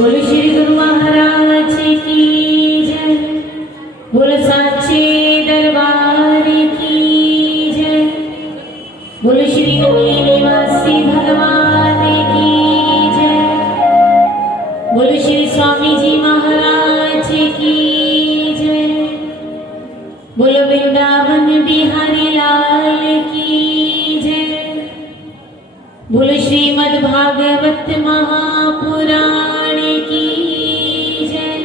बोलो श्री गुरु महाराज की जय। बोलो साचे दरबार की जय। बोलो श्री नंदी निवासी भगवान की जय। बोलो श्री स्वामी जी महाराज की जय। बोलो वृंदावन बिहारी लाल की जय। बोलो श्रीमद् भागवत महापुराण की जय।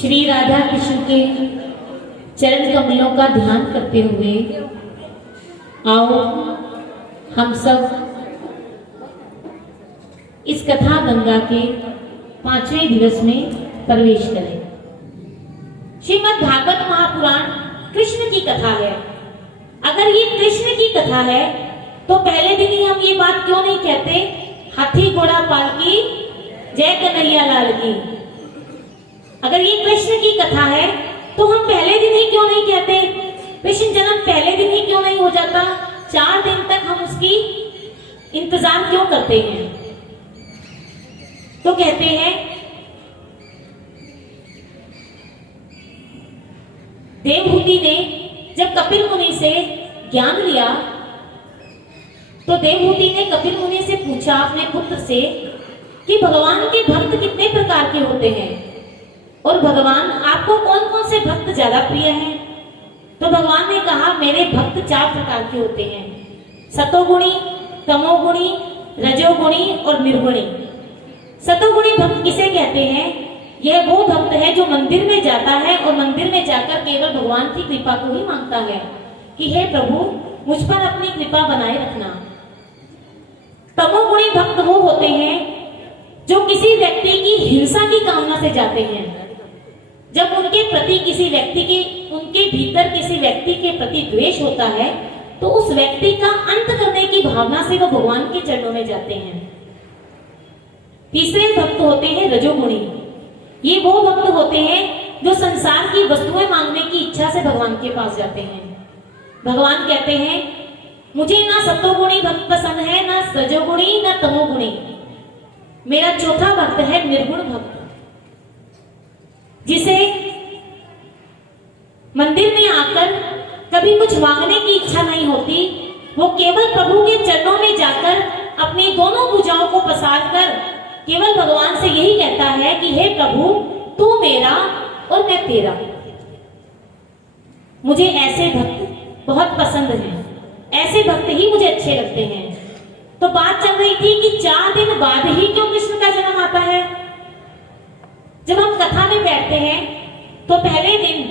श्री राधा कृष्ण के चरण कमलों का ध्यान करते हुए आओ हम सब इस कथा गंगा के 5वें दिवस में प्रवेश करें। श्रीमद् भागवत महापुराण कृष्ण की कथा है। अगर ये कृष्ण की कथा है तो पहले दिन ही हम ये बात क्यों नहीं कहते, हाथी घोड़ा पालकी जय कन्हैया लाल की। अगर ये कृष्ण की कथा है तो हम पहले दिन ही क्यों नहीं कहते, कृष्ण जन्म पहले दिन ही क्यों नहीं हो जाता, 4 दिन तक हम उसकी इंतजार क्यों करते हैं। तो कहते हैं देवहूति ने जब कपिल मुनि से ज्ञान लिया तो देवहूति ने कपिल मुनि से पूछा अपने पुत्र से कि भगवान के भक्त कितने प्रकार के होते हैं और भगवान आपको कौन कौन से भक्त ज्यादा प्रिय हैं। तो भगवान ने कहा मेरे भक्त 4 प्रकार के होते हैं, सतोगुणी, तमोगुणी, रजोगुणी और निर्गुणी। सतोगुणी भक्त किसे कहते हैं, यह वो भक्त है जो मंदिर में जाता है और मंदिर में जाकर केवल भगवान की कृपा को ही मांगता है कि हे प्रभु मुझ पर अपनी कृपा बनाए रखना। तमोगुणी भक्त वो होते हैं जो किसी व्यक्ति की हिंसा की कामना से जाते हैं। जब उनके प्रति किसी व्यक्ति की, उनके भीतर किसी व्यक्ति के प्रति द्वेष होता है तो उस व्यक्ति का अंत करने की भावना से वो भगवान के चरणों में जाते हैं। तीसरे भक्त होते हैं रजोगुणी। ये वो भक्त होते हैं जो संसार की वस्तुएं मांगने की इच्छा से भगवान के पास जाते हैं। भगवान कहते हैं मुझे ना सतोगुणी भक्त पसंद है, ना रजोगुणी, ना तमोगुणी। मेरा चौथा भक्त है निर्गुण भक्त, जिसे मंदिर में आकर कभी कुछ मांगने की इच्छा नहीं होती। वो केवल प्रभु के चरणों में जाकर अपनी दोनों भुजाओं को पसार कर केवल भगवान से यही कहता है कि हे प्रभु तू मेरा और मैं तेरा। मुझे ऐसे भक्त बहुत पसंद हैं, ऐसे भक्त ही मुझे अच्छे लगते हैं। तो बात चल रही थी कि 4 दिन बाद ही क्यों कृष्ण का जन्म आता है। जब हम कथा में बैठते हैं तो पहले दिन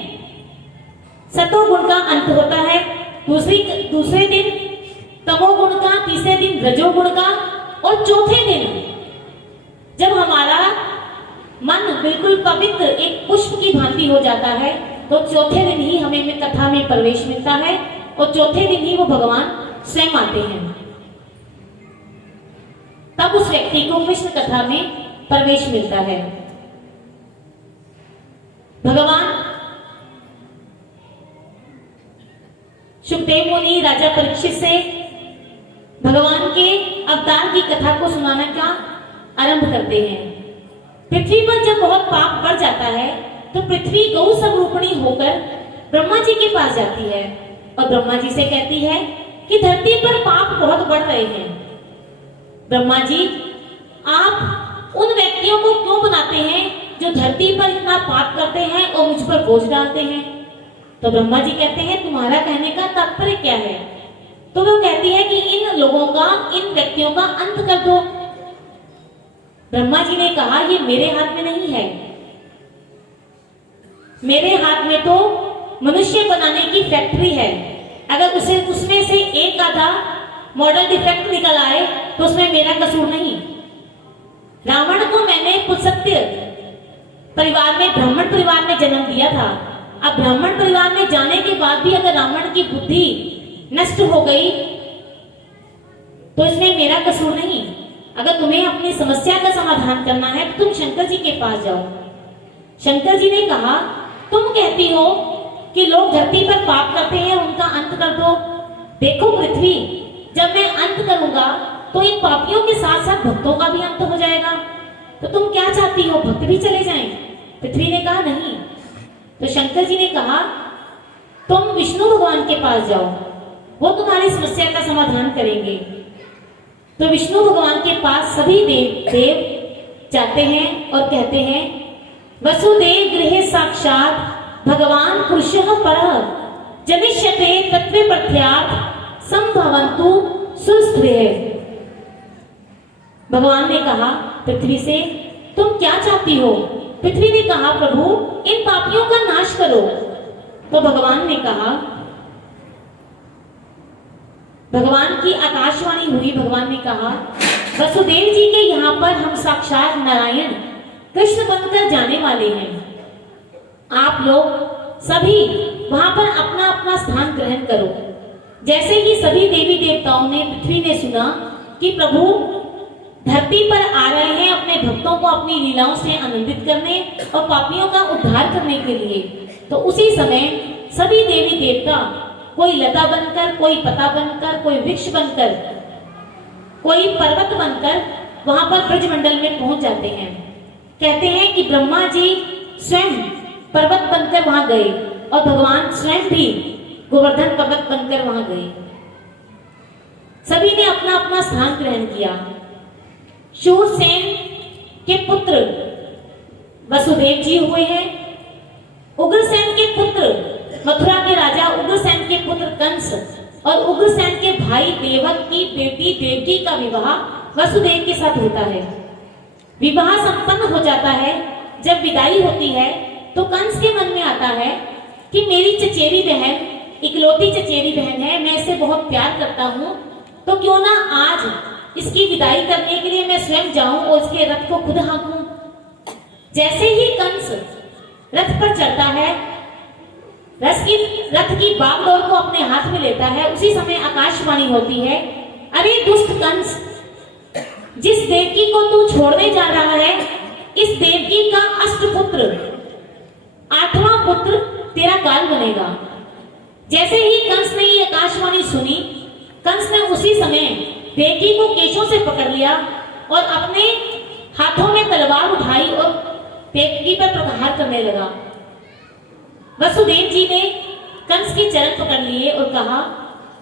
सतोगुण का अंत होता है, दूसरे दिन तमोगुण का, तीसरे दिन रजोगुण का और चौथे दिन जब हमारा मन बिल्कुल पवित्र एक पुष्प की भांति हो जाता है तो चौथे दिन ही हमें कथा में प्रवेश मिलता है और चौथे दिन ही वो भगवान स्वयं आते हैं। तब उस व्यक्ति को कृष्ण कथा में प्रवेश मिलता है। भगवान सुखदेव मुनि राजा परीक्षित से भगवान के अवतार की कथा को सुनाने का आरंभ करते हैं। पृथ्वी पर जब बहुत पाप बढ़ जाता है तो पृथ्वी गौ स्वरूपिणी होकर ब्रह्मा जी के पास जाती है और ब्रह्मा जी से कहती है कि धरती पर पाप बहुत बढ़ रहे हैं। ब्रह्मा जी आप उन व्यक्तियों को क्यों बनाते हैं जो धरती पर इतना पाप करते हैं और मुझ पर बोझ डालते हैं। तो ब्रह्मा जी कहते हैं तुम्हारा कहने का तात्पर्य क्या है। तो वो कहती है कि इन लोगों का, इन व्यक्तियों का अंत कर दो। ब्रह्मा जी ने कहा ये मेरे हाथ में नहीं है, मेरे हाथ में तो मनुष्य बनाने की फैक्ट्री है। अगर उसमें से एक आधा मॉडल डिफेक्ट निकल आए तो उसमें मेरा कसूर नहीं। रावण को मैंने पुलसत्य परिवार में, ब्राह्मण परिवार में जन्म दिया था। अब ब्राह्मण परिवार में जाने के बाद भी अगर रावण की बुद्धि नष्ट हो गई तो इसमें मेरा कसूर नहीं। अगर तुम्हें अपनी समस्या का समाधान करना है तो तुम शंकर जी के पास जाओ। शंकर जी ने कहा तुम कहती हो कि लोग धरती पर पाप करते हैं, उनका अंत कर दो। देखो पृथ्वी, जब मैं अंत करूंगा तो इन पापियों के साथ साथ भक्तों का भी अंत हो जाएगा। तो तुम क्या चाहती हो, भक्त भी चले जाएं? पृथ्वी ने कहा नहीं। तो शंकर जी ने कहा तुम विष्णु भगवान के पास जाओ, वो तुम्हारी समस्या का समाधान करेंगे। तो विष्णु भगवान के पास सभी देव जाते हैं और कहते हैं वसुदेव गृहे साक्षात भगवान पुरुषः परः जनिष्यते तत्वे प्रत्यात् संभवन्तु सुस्त्रियः। भगवान ने कहा पृथ्वी से तुम क्या चाहती हो? पृथ्वी ने कहा प्रभु इन पापियों का नाश करो। तो भगवान ने कहा, भगवान की आकाशवाणी हुई। भगवान ने कहा वसुदेव जी के यहाँ पर हम साक्षात नारायण कृष्ण बनकर जाने वाले हैं। आप लोग सभी वहां पर अपना अपना स्थान ग्रहण करो। जैसे ही सभी देवी देवताओं ने, पृथ्वी ने सुना कि प्रभु धरती पर आ रहे हैं अपने भक्तों को अपनी लीलाओं से आनंदित करने और पापियों का उद्धार करने के लिए, तो उसी समय सभी देवी देवता कोई लता बनकर, कोई पता बनकर, कोई वृक्ष बनकर, कोई पर्वत बनकर वहां पर ब्रजमंडल में पहुंच जाते हैं। कहते हैं कि ब्रह्मा जी स्वयं पर्वत बनकर वहां गए और भगवान स्वयं भी गोवर्धन पर्वत बनकर वहां गए। सभी ने अपना अपना स्थान ग्रहण किया। शूरसेन के पुत्र वसुदेव जी हुए हैं। उग्रसेन के पुत्र, मथुरा के राजा उग्रसेन के पुत्र कंस और उग्रसेन के भाई देवक की बेटी देवकी का विवाह वसुदेव के साथ होता है। विवाह संपन्न हो जाता है। जब विदाई होती है तो कंस के मन में आता है कि मेरी चचेरी बहन, इकलौती चचेरी बहन है, मैं इसे बहुत प्यार करता हूँ, तो क्यों ना आज इसकी विदाई करने के लिए मैं स्वयं जाऊं और इसके रथ को खुद हाँकूं। जैसे ही कंस रथ पर चढ़ता है, रथ की बागडोर को अपने हाथ में लेता है, उसी समय आकाशवाणी होती है, अरे दुष्ट कंस, जिस देवकी को तू छोड़ने जा रहा है, इस देवकी का अष्टपुत्र, 8वां पुत्र तेरा काल बनेगा। जैसे ही कंस ने ये आकाशवाणी सुनी, कंस ने उसी समय देवकी को केशों से पकड़ लिया और अपने हाथों में तलवार उठाई और देवकी पर प्रहार करने लगा। वसुदेव जी ने कंस के चरण पकड़ लिए और कहा,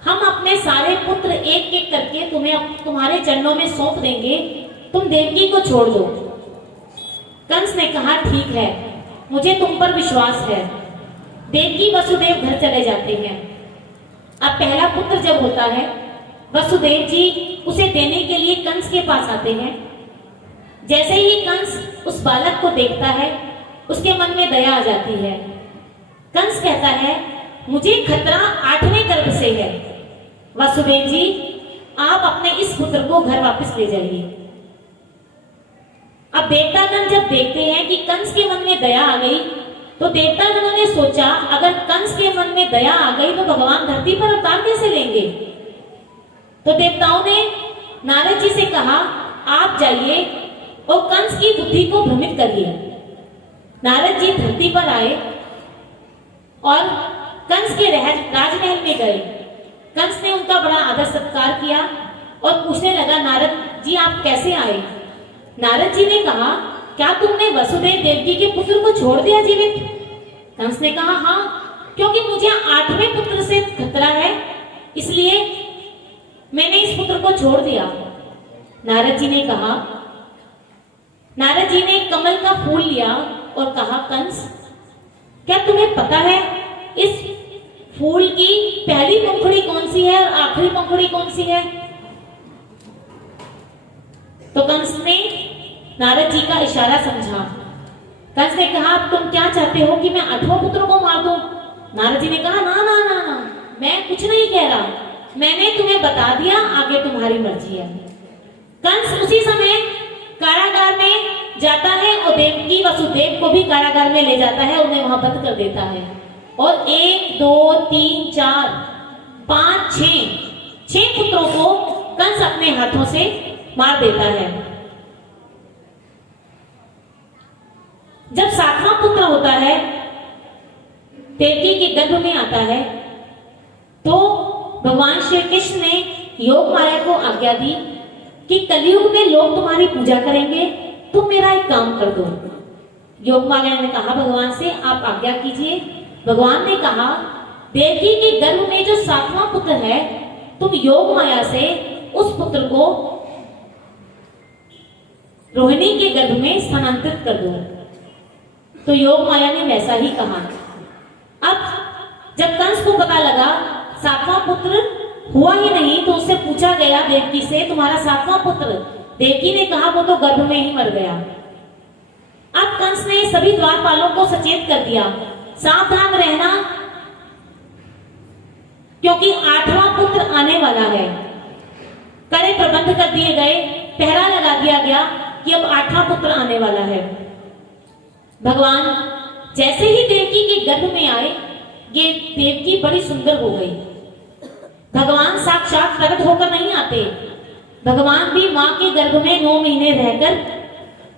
हम अपने सारे पुत्र एक एक करके तुम्हारे चरणों में सौंप देंगे, तुम देवकी को छोड़ दो। कंस ने कहा, ठीक है, मुझे तुम पर विश्वास है। देवकी वसुदेव घर चले जाते हैं। अब पहला पुत्र जब होता है, वसुदेव जी उसे देने के लिए कंस के पास आते हैं। जैसे ही कंस उस बालक को देखता है, उसके मन में दया आ जाती है। कंस कहता है, मुझे खतरा 8वें गर्भ से है। वसुदेव जी, आप अपने इस पुत्र को घर वापस ले जाइए। अब देवतागण जब देखते हैं कि कंस के मन में दया आ गई, तो देवतागणों ने सोचा, अगर कंस के मन में दया आ गई तो भगवान धरती पर अवतार कैसे लेंगे। तो देवताओं ने नारद जी से कहा, आप जाइए और कंस की बुद्धि को भ्रमित करिए। नारद जी धरती पर आए और कंस के राजमहल में गए। कंस ने उनका बड़ा आदर सत्कार किया और पूछने लगा, नारद जी आप कैसे आए? नारद जी ने कहा, क्या तुमने वसुदेव देवकी के पुत्र को छोड़ दिया जीवित? कंस ने कहा, हाँ, क्योंकि मुझे 8वें पुत्र से खतरा है, इसलिए मैंने इस पुत्र को छोड़ दिया। नारद जी ने कहा, नारद जी ने कमल का फूल लिया और कहा, कंस, क्या तुम्हें पता है इस फूल की पहली पंखुड़ी कौन सी है और आखिरी पंखुड़ी कौन सी है? तो कंस ने नारद जी का इशारा समझा। कंस ने कहा, तुम क्या चाहते हो कि मैं 8वां पुत्र को मार दूं? नारद जी ने कहा, ना ना ना ना, मैं कुछ नहीं कह रहा, मैंने तुम्हें बता दिया, आगे तुम्हारी मर्जी है। कंस उसी समय कारागार में जाता है और देवकी वसुदेव को भी कारागार में ले जाता है, उन्हें वहां बंद कर देता है और 1 2 3 4 5 6 पुत्रों को कंस अपने हाथों से मार देता है। जब 7वां पुत्र होता है, देवकी के गर्भ में आता है, तो भगवान श्री कृष्ण ने योग माया को आज्ञा दी कि कलयुग में लोग तुम्हारी पूजा करेंगे तुम मेरा एक काम कर दो। योग माया ने कहा भगवान से, आप आज्ञा कीजिए। भगवान ने कहा, देवकी के गर्भ में जो 7वां पुत्र है, तुम योग माया से उस पुत्र को रोहिणी के गर्भ में स्थानांतरित कर दो। तो योग माया ने वैसा ही कहा। अब जब कंस को पता लगा 7वां पुत्र हुआ ही नहीं, तो उससे पूछा गया देवकी से, तुम्हारा 7वां पुत्र? देवकी ने कहा, वो तो गर्भ में ही मर गया। अब कंस ने सभी द्वारपालों को सचेत कर दिया, सावधान रहना, क्योंकि 8वां पुत्र आने वाला है। कड़े प्रबंध कर दिए गए, पहरा लगा दिया गया कि अब 8वां पुत्र आने वाला है। भगवान जैसे ही देवकी के गर्भ में आए, ये देवकी बड़ी सुंदर हो गई। भगवान साक्षात प्रकट होकर नहीं आते, भगवान भी मां के गर्भ में 9 महीने रहकर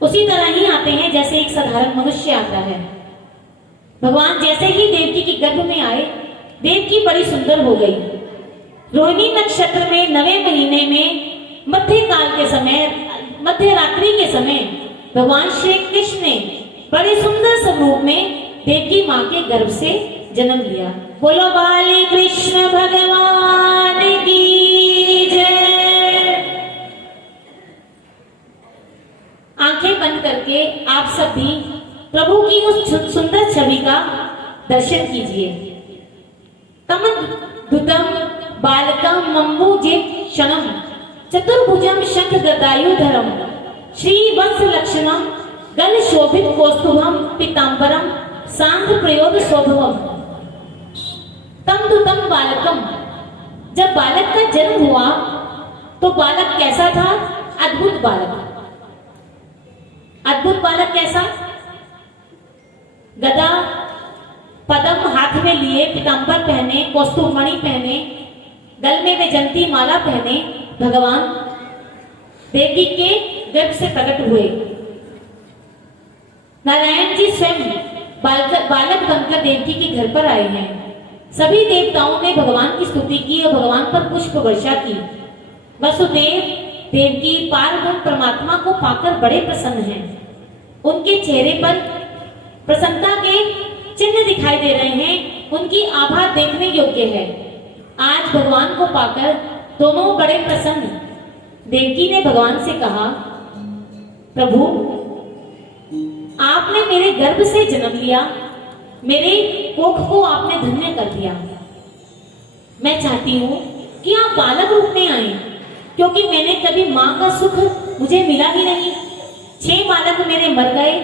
उसी तरह ही आते हैं जैसे एक साधारण मनुष्य आता है। भगवान जैसे ही देवकी के गर्भ में आए, देवकी बड़ी सुंदर हो गई। रोहिणी नक्षत्र में 9वें महीने में मध्य काल के समय, मध्य रात्रि के समय भगवान श्री कृष्ण ने बड़े सुंदर स्वरूप में देवकी मां के गर्भ से जन्म लिया। बोलो बाले कृष्ण भगवान की जय। आंखें बंद करके आप सब भी प्रभु की उस सुंदर छवि का दर्शन कीजिए। तमद्भुतम बालकम मम्बुजे क्षणम चतुर्भुजम शंख गदायुधरम श्रीवत्स लक्षणम गल शोभित कौस्तुभम पीतांबरम सांध प्रयोद शोभवम। तमद्भुतम बालकम, जब बालक का जन्म हुआ तो बालक कैसा था? अद्भुत बालक। अद्भुत बालक कैसा? गदा पद्म हाथ में लिए, पीतांबर पहने, कौस्तुभ मणि पहने, गल में वैजंती माला पहने भगवान देवकी के गर्भ से प्रकट हुए। नारायण जी स्वयं बालक बनकर देवकी के घर पर आए हैं। सभी देवताओं ने भगवान की स्तुति की और भगवान पर पुष्प वर्षा की। वसुदेव देवकी पार्वती परमात्मा को पाकर बड़े प्रसन्न हैं। उनके चेहरे पर प्रसन्नता के चिन्ह दिखाई दे रहे हैं, उनकी आभा देखने योग्य है। आज भगवान को पाकर दोनों बड़े प्रसन्न। देवकी ने भगवान से कहा, प्रभु आपने मेरे गर्भ से जन्म लिया, मेरे कोख को आपने धन्य कर दिया। मैं चाहती हूं कि आप बालक रूप में आए, क्योंकि मैंने कभी मां का सुख मुझे मिला ही नहीं। 6 बालक मेरे मर गए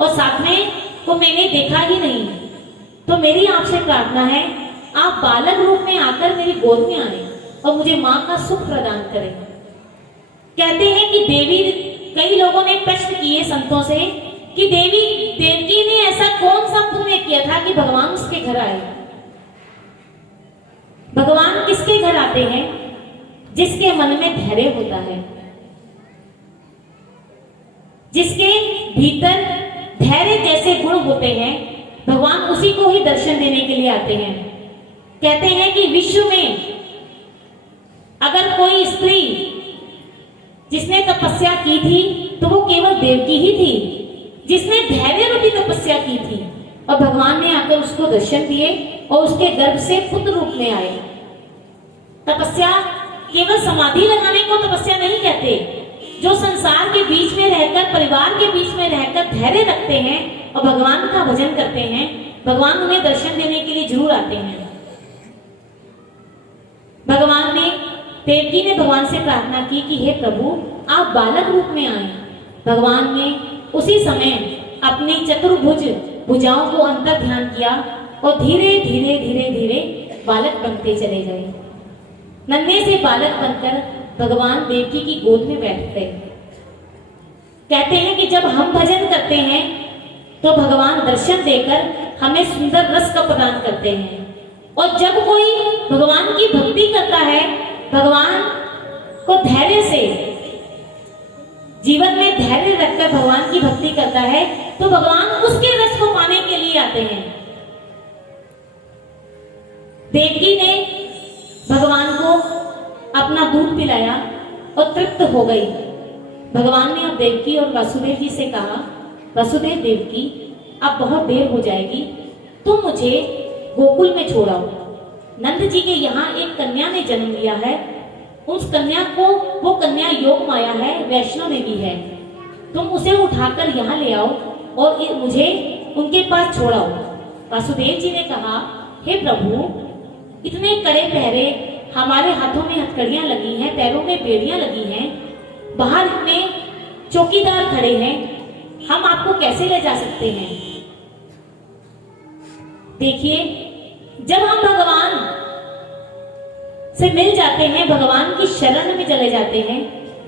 और 7वें को मैंने देखा ही नहीं। तो मेरी आपसे प्रार्थना है, आप बालक रूप में आकर मेरी गोद में आए और मुझे मां का सुख प्रदान करें। कहते हैं कि देवी, कई लोगों ने प्रश्न किए संतों से कि देवकी ने ऐसा कौन सा पुण्य किया था कि भगवान उसके घर आए। भगवान किसके घर आते हैं? जिसके मन में धैर्य होता है, जिसके भीतर धैर्य जैसे गुण होते हैं, भगवान उसी को ही दर्शन देने के लिए आते हैं। कहते हैं कि विश्व में अगर कोई स्त्री जिसने तपस्या की थी तो वो केवल देवकी ही थी, जिसने धैर्य रूपी तपस्या की थी, और भगवान ने आकर उसको दर्शन दिए और उसके गर्भ से पुत्र रूप में आए। तपस्या केवल समाधि लगाने को तपस्या नहीं कहते। जो संसार के बीच में रहकर, परिवार के बीच में रहकर धैर्य रखते हैं और भगवान का भजन करते हैं, भगवान उन्हें दर्शन देने के लिए जरूर आते हैं। भगवान ने, देवकी ने भगवान से प्रार्थना की कि हे प्रभु आप बालक रूप में आए। भगवान ने उसी समय अपनी चतुर्भुज भुजाओं को अंतर ध्यान किया और धीरे धीरे धीरे धीरे बालक बनते चले गए। नन्हे से बालक बनकर भगवान देवकी की गोद में बैठ गए। कहते हैं कि जब हम भजन करते हैं तो भगवान दर्शन देकर हमें सुंदर रस का प्रदान करते हैं, और जब कोई भगवान की भक्ति करता है, भगवान को धैर्य से, जीवन में धैर्य रखकर भगवान की भक्ति करता है, तो भगवान उसके रस को पाने के लिए आते हैं। देवकी ने भगवान को अपना दूध पिलाया और तृप्त हो गई। भगवान ने अब देवकी और वासुदेव जी से कहा, वसुदेव देवकी, अब बहुत देर हो जाएगी, तुम मुझे गोकुल में छोड़ाओ। नंद जी के यहाँ एक कन्या ने जन्म लिया है, उस कन्या को, वो कन्या योग माया है, वैष्णो देवी है, तुम उसे उठाकर यहाँ ले आओ और मुझे उनके पास छोड़ाओ। वासुदेव जी ने कहा, हे प्रभु, इतने कड़े पहरे, हमारे हाथों में हथकड़ियां लगी हैं, पैरों में बेड़ियां लगी हैं, बाहर इतने चौकीदार खड़े हैं, हम आपको कैसे ले जा सकते हैं। देखिए, जब हम भगवान से मिल जाते हैं, भगवान की शरण में चले जाते हैं,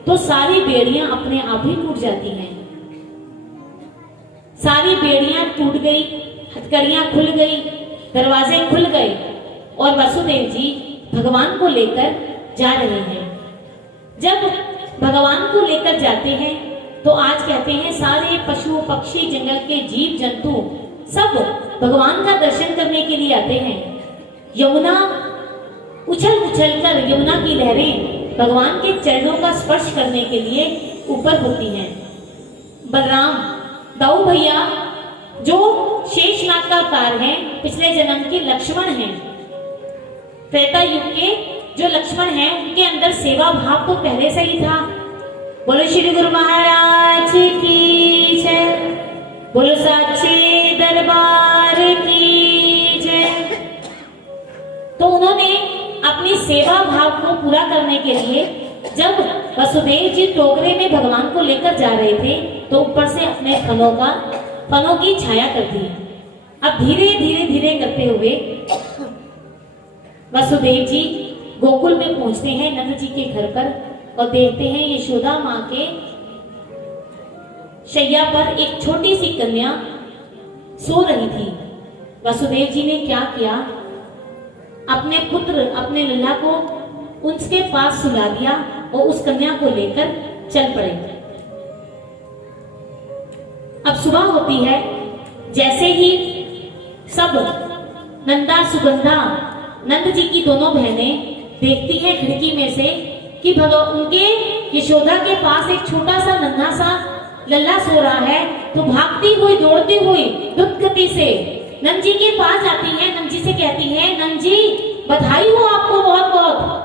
तो सारी बेड़ियां अपने आप ही टूट जाती हैं। सारी बेड़ियां टूट गई, हथकड़ियां खुल गई, दरवाजे खुल गए और वसुदेव जी भगवान को लेकर जा रहे हैं। जब भगवान को लेकर जाते हैं तो आज कहते हैं सारे पशु पक्षी, जंगल के जीव जंतु सब भगवान का दर्शन करने के लिए आते हैं। यमुना उछल उछल कर, यमुना की लहरें भगवान के चरणों का स्पर्श करने के लिए ऊपर होती हैं। बलराम, दाऊ भैया जो शेषनाग का अवतार हैं, पिछले जन्म के लक्ष्मण हैं, त्रेता युग के जो लक्ष्मण हैं, उनके अंदर सेवा भाव तो पहले से ही था। बोलो श्री गुरु महाराज की जय, बोलो साचे दरबार की जय। तो उन्होंने अपनी सेवा भाव को पूरा करने के लिए जब वसुदेव जी टोकरे में भगवान को लेकर जा रहे थे तो ऊपर से अपने फनों की छाया कर दी। अब धीरे धीरे धीरे करते हुए वसुदेव जी गोकुल में पहुंचते हैं, नंद जी के घर पर, और देखते हैं यशोदा माँ के शैया पर एक छोटी सी कन्या सो रही थी। वसुदेव जी ने क्या किया, अपने पुत्र, अपने लल्ला को उसके पास सुला दिया और उस कन्या को लेकर चल पड़े। अब सुबह होती है, जैसे ही सब नंदा सुगंधा नंद जी की दोनों बहनें देखती हैं खिड़की में से कि उनके यशोदा के पास एक छोटा सा नन्हा सा लल्ला सो रहा है, तो भागती हुई दौड़ती हुई द्रुत गति से नंद जी के पास आती है। नंद जी से कहती है, नंद जी बधाई हो आपको बहुत बहुत।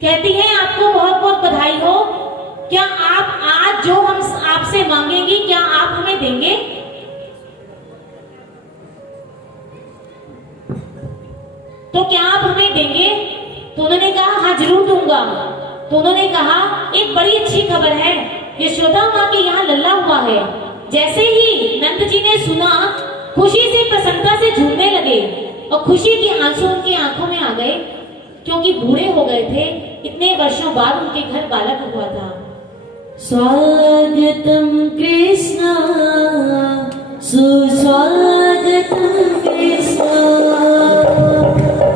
कहती है आपको बहुत बहुत बधाई हो, क्या आप आज जो हम आपसे मांगेंगी क्या आप हमें देंगे। तो क्या आप हमें देंगे। तो उन्होंने कहा हाँ जरूर दूंगा। तो उन्होंने कहा एक बड़ी अच्छी खबर है, यशोदा माँ के यहाँ लल्ला हुआ है। जैसे ही नंद जी ने सुना, खुशी से प्रसन्नता से झूमने लगे और खुशी के आंसू उनकी आंखों में आ गए, क्योंकि बूढ़े हो गए थे, इतने वर्षों बाद उनके घर बालक हुआ था। स्वागतम कृष्ण सुस्वागतम कृष्ण,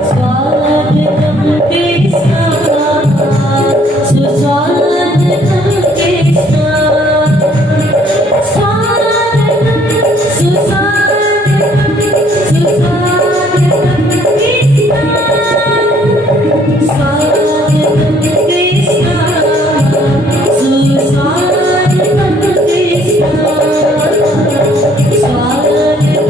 स्वागतम कृष्ण सुस्वागतम कृष्ण, स्वागतम सुस्वागतम सुस्वागतम कृष्ण, स्वागतम कृष्ण सुस्वागतम कृष्ण, स्वागतम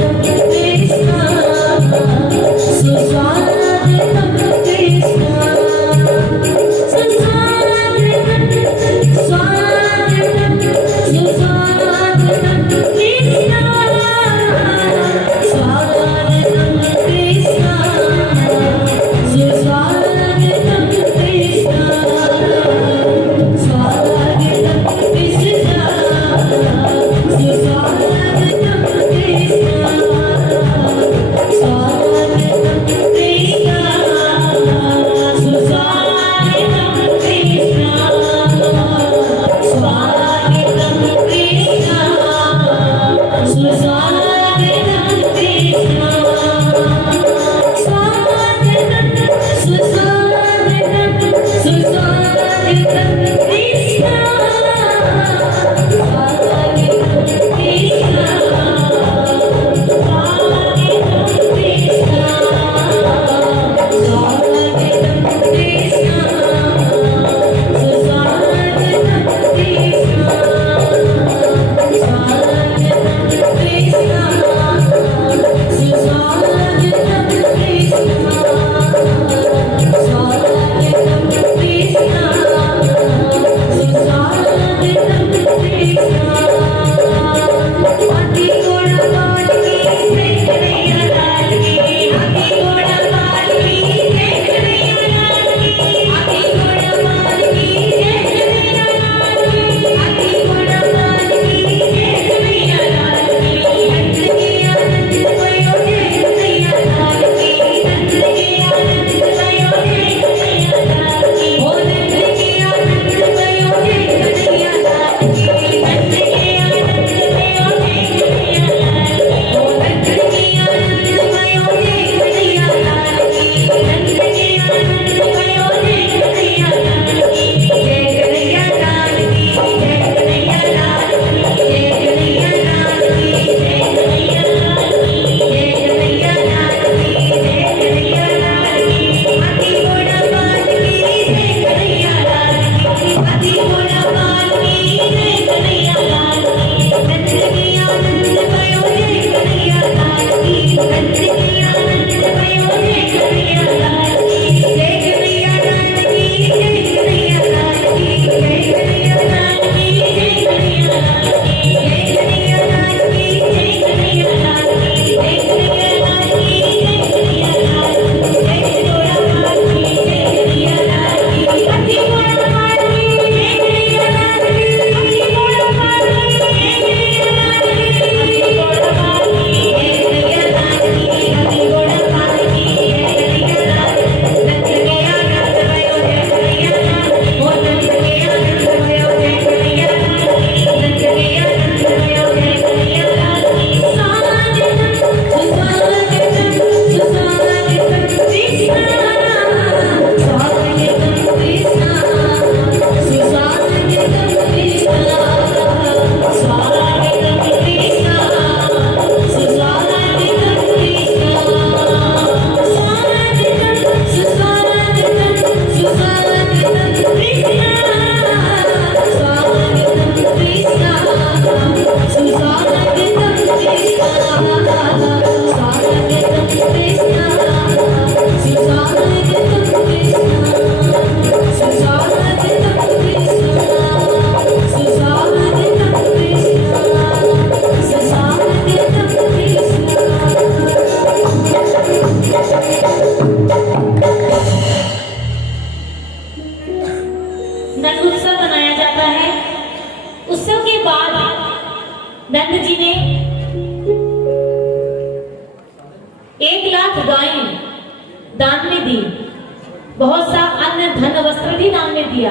बहुत सा अन्य धन वस्त्र भी दान में दिया।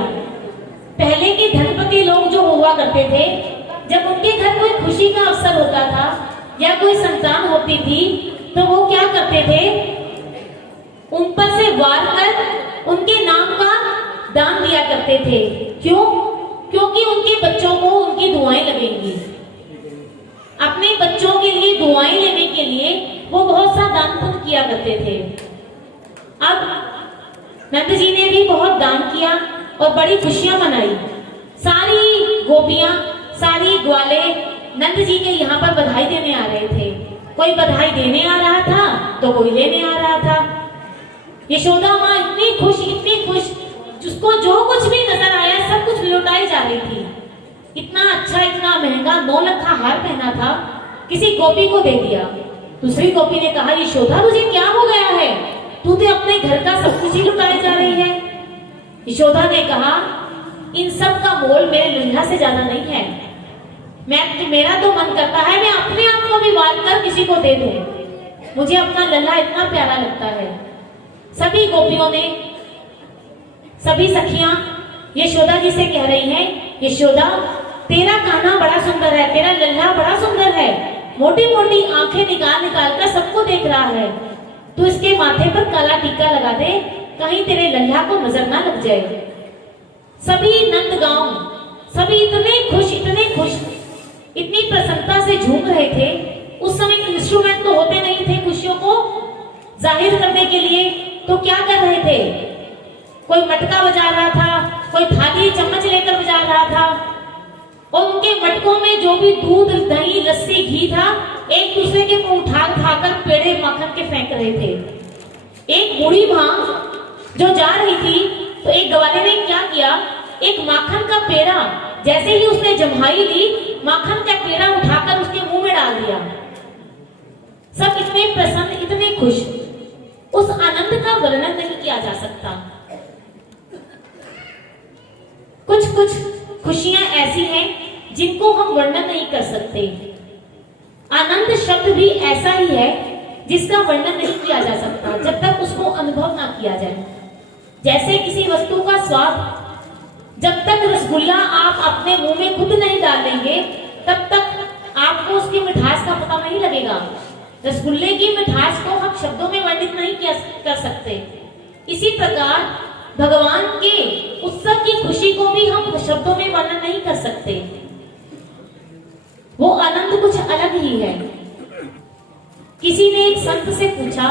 पहले के धनपति लोग जो हुआ करते थे, जब उनके घर कोई खुशी का अवसर होता था या कोई संतान होती थी तो वो क्या करते थे, उन पर से वार कर उनके नाम का दान दिया करते थे। क्यों? क्योंकि उनके बच्चों को उनकी दुआएं लगेंगी। अपने बच्चों के लिए दुआएं लेने के लिए वो बहुत सा दान पुण्य किया करते थे। अब नंद जी ने भी बहुत दान किया और बड़ी खुशियां मनाई। सारी गोपियां, सारी ग्वाले नंद जी के यहाँ पर बधाई देने आ रहे थे। कोई बधाई देने आ रहा था तो कोई लेने आ रहा था। यशोदा माँ इतनी खुश, जिसको जो कुछ भी नजर आया सब कुछ लुटाई जा रही थी। इतना अच्छा, इतना महंगा 9 लाख का हार पहना था, किसी गोपी को दे दिया। दूसरी गोपी ने कहा, यशोदा तुझे क्या हो गया है, तू तो अपने घर का सब कुछ ही लुटाई जा रही है। यशोदा ने कहा, इन सब का मोल मेरे लल्ला से ज्यादा नहीं है। मेरा तो मन करता है मैं अपने आप को भी वार कर किसी को दे दूं। मुझे अपना लल्ला इतना प्यारा लगता है। सभी गोपियों ने, सभी सखियां यशोदा जी से कह रही हैं, यशोदा तेरा कान्हा बड़ा सुंदर है, तेरा लल्ला बड़ा सुंदर है, मोटी मोटी आंखें निकाल निकाल कर सबको देख रहा है। तू इसके माथे पर काला टीका लगा दे, कहीं तेरे लल्ला को नजर ना लग जाए। सभी नंदगांव, सभी इतने खुश, इतनी प्रसन्नता से झूम रहे थे। उस समय इंस्ट्रूमेंट तो होते नहीं थे खुशियों को जाहिर करने के लिए, तो क्या कर रहे थे, कोई मटका बजा रहा था, कोई थाली चम्मच लेकर बजा रहा था, और उनके मटकों में जो भी दूध, दही, लस्सी, घी था, एक दूसरे के मुंह उठा कर पेड़े माखन के फेंक रहे थे। एक बूढ़ी माँ जो जा रही थी तो एक ग्वाले ने क्या किया, एक माखन का पेड़ा जैसे ही उसने जम्हाई ली, माखन का पेड़ा उठाकर उसके मुंह में डाल दिया। सब इतने प्रसन्न, इतने खुश, उस आनंद का वर्णन नहीं किया जा सकता। कुछ खुशियां ऐसी हैं जिनको हम वर्णन नहीं कर सकते। आनंद शब्द भी ऐसा ही है जिसका वर्णन नहीं किया जा सकता जब तक उसको अनुभव ना किया जाए। जैसे किसी वस्तु का स्वाद, जब तक रसगुल्ला आप अपने मुंह में खुद नहीं डालेंगे तब तक आपको उसकी मिठास का पता नहीं लगेगा। रसगुल्ले की मिठास को हम शब्दों में वर्णित नहीं कर सकते। इसी प्रकार भगवान के उत्सव की खुशी को भी हम शब्दों में वर्णन नहीं कर सकते। वो आनंद कुछ अलग ही है। किसी ने एक संत से पूछा,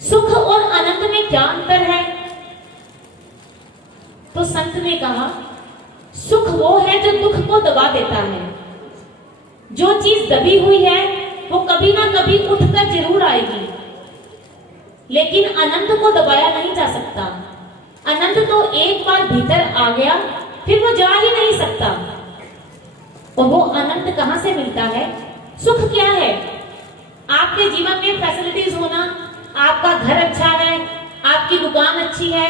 सुख और आनंद में क्या अंतर है? तो संत ने कहा, सुख वो है जो दुख को दबा देता है। जो चीज दबी हुई है वो कभी ना कभी उठकर जरूर आएगी, लेकिन आनंद को दबाया नहीं जा सकता। आनंद तो एक बार भीतर आ गया फिर वो जा ही नहीं सकता। और वो आनंद कहां से मिलता है? सुख क्या है? आपके जीवन में फैसिलिटीज होना, आपका घर अच्छा है, आपकी दुकान अच्छी है,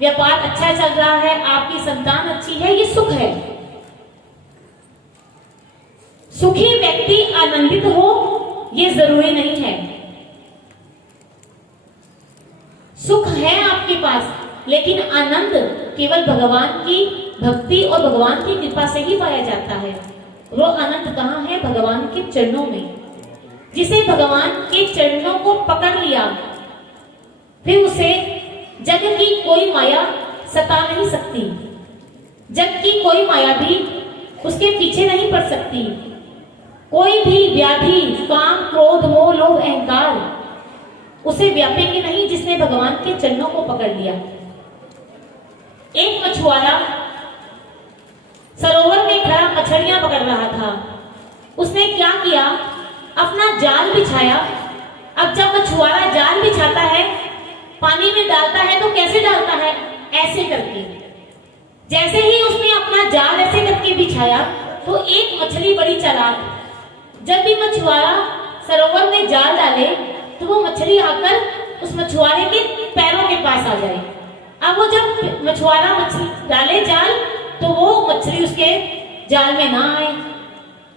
व्यापार अच्छा चल रहा है, आपकी संतान अच्छी है, ये सुख है। सुखी व्यक्ति आनंदित हो ये जरूरी नहीं है। सुख है आपके पास, लेकिन आनंद केवल भगवान की भक्ति और भगवान की कृपा से ही पाया जाता है। वो आनंद कहाँ है? भगवान के चरणों में। जिसे भगवान के चरणों को पकड़ लिया, फिर उसे जग की कोई माया सता नहीं सकती। जग की कोई माया भी उसके पीछे नहीं पड़ सकती। कोई भी व्याधि, काम, क्रोध, मोह, लोभ, अहंकार उसे व्यापेंगे नहीं जिसने भगवान के चरणों को पकड़ लिया। एक मछुआरा सरोवर में खड़ा मछलियां पकड़ रहा था। उसने क्या किया? अपना जाल बिछाया। अब जब मछुआरा जाल बिछाता है, पानी में डालता है तो कैसे डालता है? ऐसे करके। जैसे ही उसने अपना जाल ऐसे करके बिछाया तो एक मछली बड़ी चालाक, जब भी मछुआरा सरोवर में जाल डाले तो वो मछली आकर उस मछुआरे के पैरों के पास आ जाए। अब वो जब मछुआरा मछली डाले जाल तो वो मछली उसके जाल में ना आए।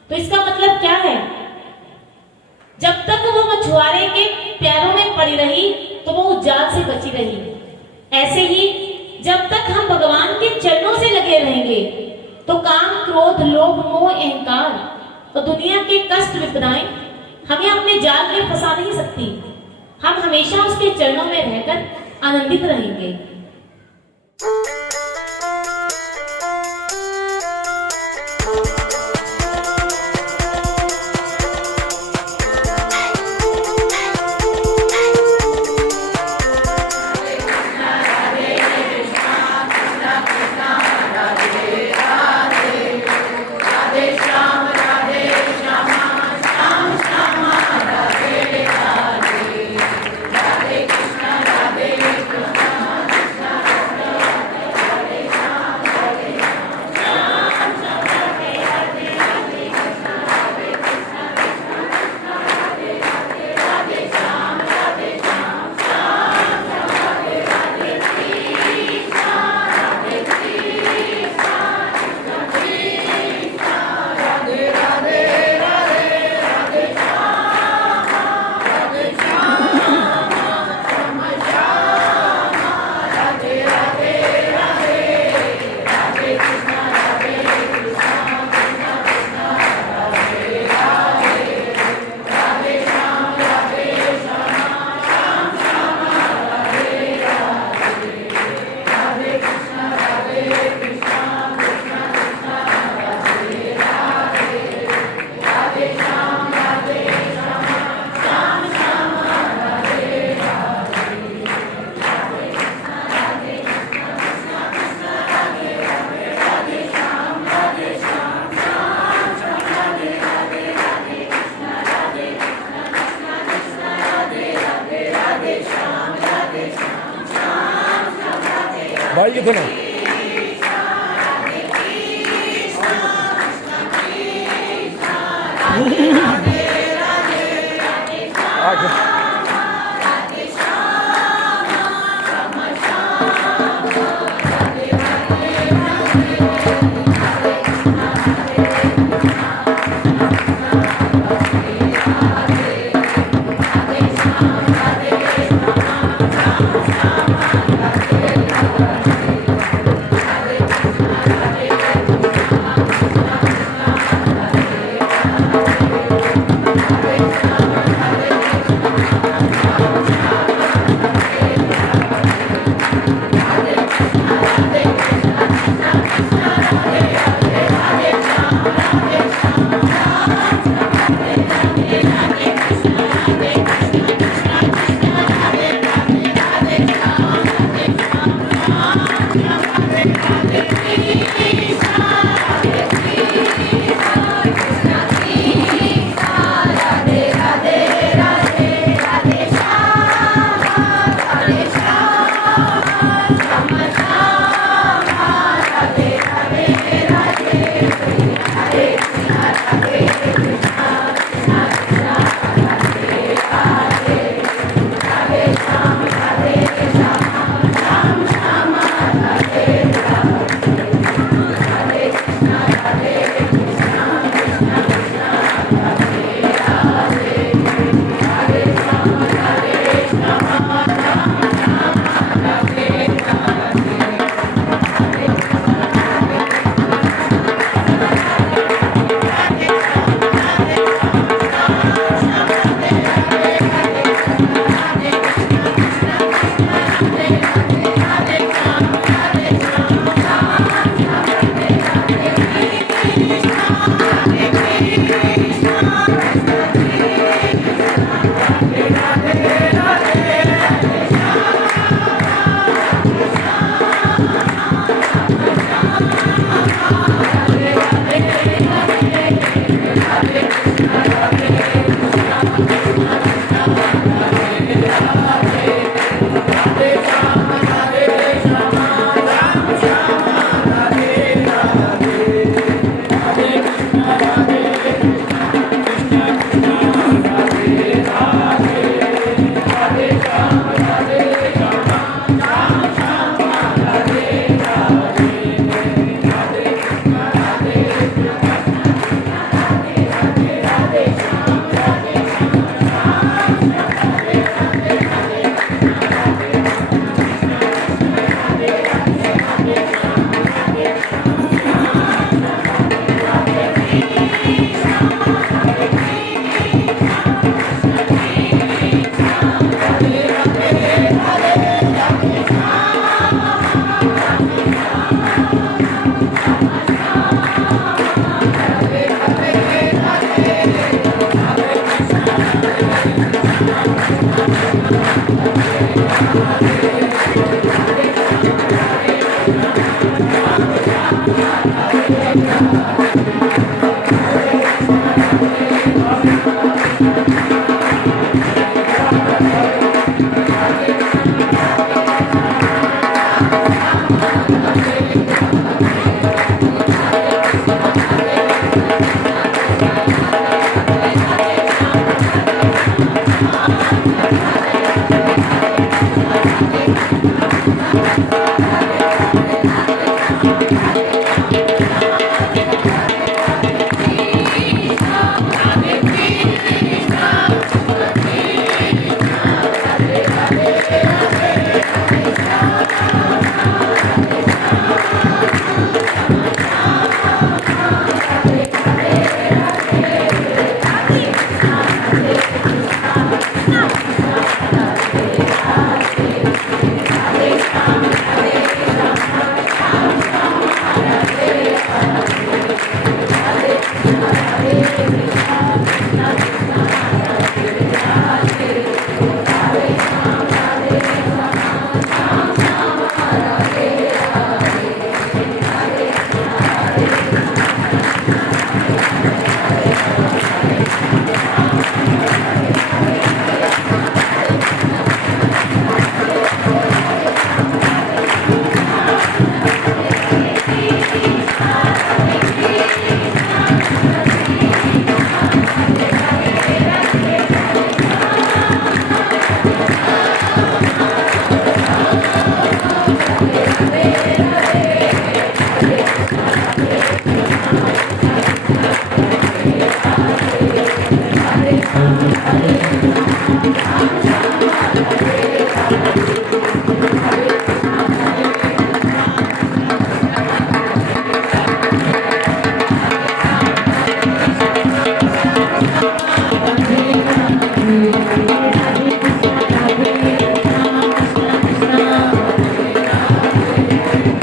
तो इसका मतलब क्या है? जब तक वो मछुआरे के पैरों में पड़ी रही तो वो उस जाल से बची रही। ऐसे ही जब तक हम भगवान के चरणों से लगे रहेंगे तो काम, क्रोध, लोभ, मोह, अहंकार तो दुनिया के कष्ट, विपदाएं हमें अपने जाल में फंसा नहीं सकती। हम हमेशा उसके चरणों में रहकर आनंदित रहेंगे। भाई कितने ना आगे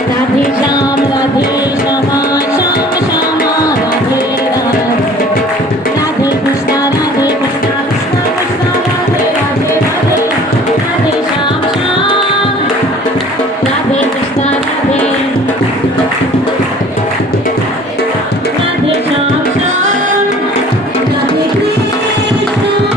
राधे श्याम श्यामा श्याम श्यामा राधे राधे राधे कृष्णा कृष्णा कृष्णा राधे राधे राधे राधे श्याम श्याम राधे कृष्णा राधे श्याम श्याम राधे कृष्णा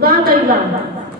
गा